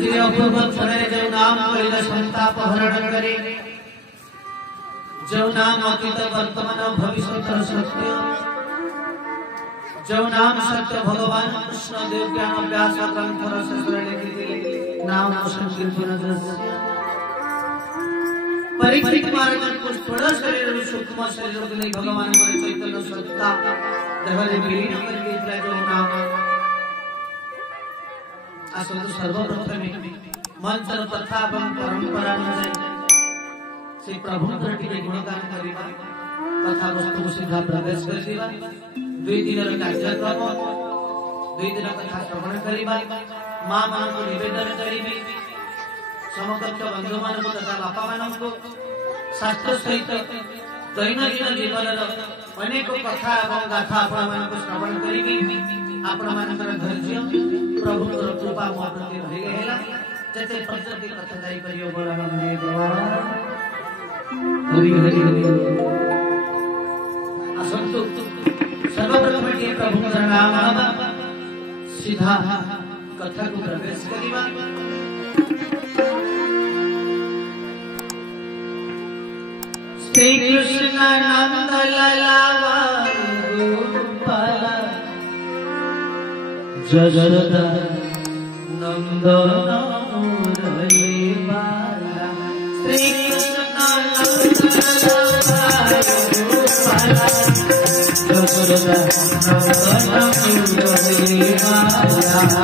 आज ये अपूर्व क्षण जो नाम कहिला संताप हरण करे, जो नाम अतीत वर्तमान भविष्य सत्य, जो नाम सत्य भगवान कृष्ण देव ज्ञान व्यास ग्रंथ रस लिखिले नाम संकीर्तन जस परीक्षित मार्ग को थोड़ा शरीर सूक्ष्म शरीर को नहीं भगवान को चैतन्य सत्ता देवले विलीन करके इतला जो नाम असंत सर्वप्रथम मंत्र तथा एवं परंपरा अनुसार से प्रभु के गुणगान करिबा तथा वस्तु को सीधा प्रवेश कर दिबा दुई दिन कार्यक्रम दुई दिन कथा श्रवण करिबा मां मान को निवेदन करिबी समकक्ष बंधु मान को तथा बापा मान को शास्त्र सहित दैनंदिन जीवन अनेक कथा एवं गाथा आपण मान को श्रवण करिबी आपण मान धैर्य प्रभु कृपा मो प्रति भइले हेला जते प्रति कथा जाई करियो बोला मन देवा हरि हरि असंतु सर्वप्रथम ये प्रभु का नाम सीधा कथा को प्रवेश करिबा श्री कृष्ण नंद ललावा गोपाल जशोदा नंदन मुरली बाला श्री कृष्ण नंद ललावा गोपाल जशोदा नंदन मुरली बाला